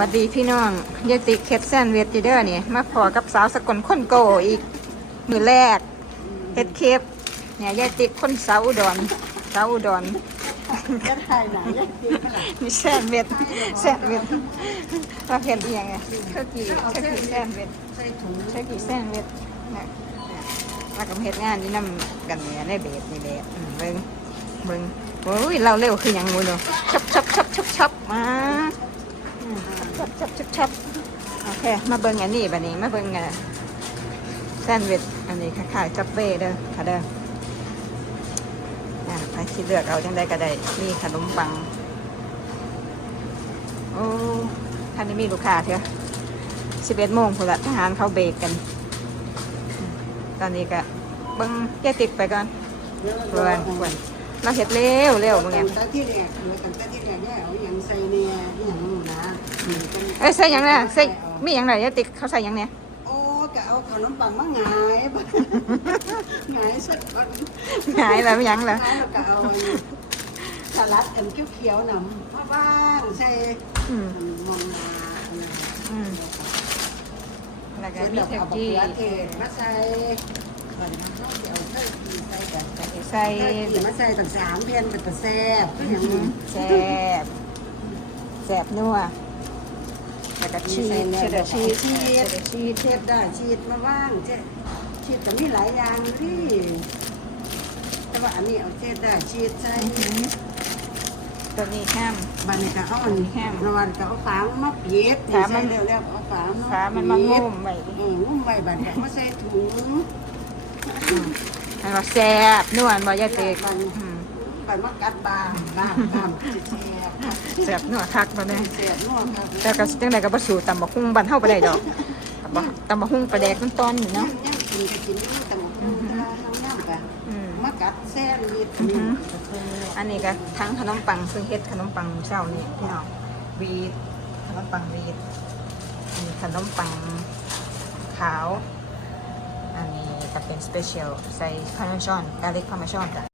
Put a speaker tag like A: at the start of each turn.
A: สวัสดีพี่น้องยายติกเคสแซนเวทอยู่เด้อนี่มาพอกับสาวสกลคนโกอีก มือแรกเฮ็ดเคปเนี่ยยายติกคนสาวอุดรสาวอุดร
B: จะถ่ายหนังยังดีขนาด
A: มีแซนเวทแซนเวทมาเฮ็ดอีหยังไงข้าวกี่ข้าวกี่แซนเวท
B: ใส่ถุง
A: ข้าวกี่แซนเวทเนี่ยเนี่ยมากับเฮ็ดงานนี่นํกันเนี่ยในเบสนี่เบสอืมเบิ่งเบิ่งโอ้ยเราเร็วคือหยังงูเนาะชับชับชับชับชับมา ชับชับชับโอเค มาเบิ่งอันนี้บัดนี้ มาเบิ่งอะแซนด์วิช อันนี้คล้ายจับเบ้เด้อค่ะเด้ออะไปที่เลือกเอาจังได้ก็ได้มีขนมปัง โอ้ท่านนี้มีลูกค้าเถอะสิบเอ็ดโมงพอละทหารเขาเบรกกัน ตอนนี้ก็เบิ่งแกติดไปก่อนเพื่อนเพื่อนเราเห็ดเร็วเร็วมึงเนี่ย
B: ตั้งที่แรกหรือตั้งแต่ที่แรกเนี่ยเอาอย่างใส่เนี่ยอย่างนู้นนะ
A: เอ้ยใส่หยังไงใส่มีหยังไงยายติกเขาใส่หยังเนี่ย
B: โอ้ก็เอาขนมปังมาหงายหงายสักคน
A: หายแล้วยัง
B: ห
A: แล้ว
B: งายแล้วก็เอาสลัดอันเขียวๆนำมาบ้างใส่
A: อืม
B: มองนา
A: อืมแล้วก็
B: แล้ว
A: มี
B: ก็
A: เทป
B: เอา
A: จี
B: เกลือเทศมาใส่ก่อนนะเขาจะเอาเทศใส่กัน
A: ใส่
B: ใส่มาใส่ต่างสามเพียนเป็นตะแซ่บอย่างนี้
A: แซ่บแซ่บนัว แล้วก็ชีสเชดดาร์ชีสเชดดาร์ชีส
B: เช็ดได้ชีดมาว่างเช็ดชีดก็มีหลายอย่างนี่แต่ว่าอันนี้เอาเช็ดได้ชีดใส่
A: ตัวนี้ห้าม
B: บันนี้ก็เอาอัน
A: แห้ง
B: ระวันก็เอาฝางมาเปียก
A: ขามัน
B: ใส่เร็วๆเอาฝาง
A: ขามันมางุ่มไว้
B: เอองุ่มไว้บัดนี้มาใส่ถุง
A: มันว่าแซ่บนัวบ่ยายเตก
B: บัน
A: อืม
B: บันมากัดบางบางบางแซ่บ
A: แซ่บนัวคักบ่แม่
B: แซ่บนัวครับ
A: แต่ก็จังไดก็บ่สู้ตำบักหุ่งบ้านเฮาบ่ได้ดอกตำบักตำบักหุ่งปลาแดกมันตอนนี่
B: ยั
A: เนาะ
B: งยังกินก็กินอยู่แต่ว่าอืมน้ำน้ำกัน
A: อืม
B: มากัดแซ่บนิด
A: อือ
B: นึ
A: ฮึ
B: ง
A: อันนี้ก็ทั้งขนมปังซึ่งเฮ็ดขนมปังเช้านี่พี่น้องวีดขนมปังวีดอันนี้ขนมปังขาว อันนี้ก็เป็นสเปเชียลใส่พาร์เมซานกาลิกพาร์เมซานจ้ะ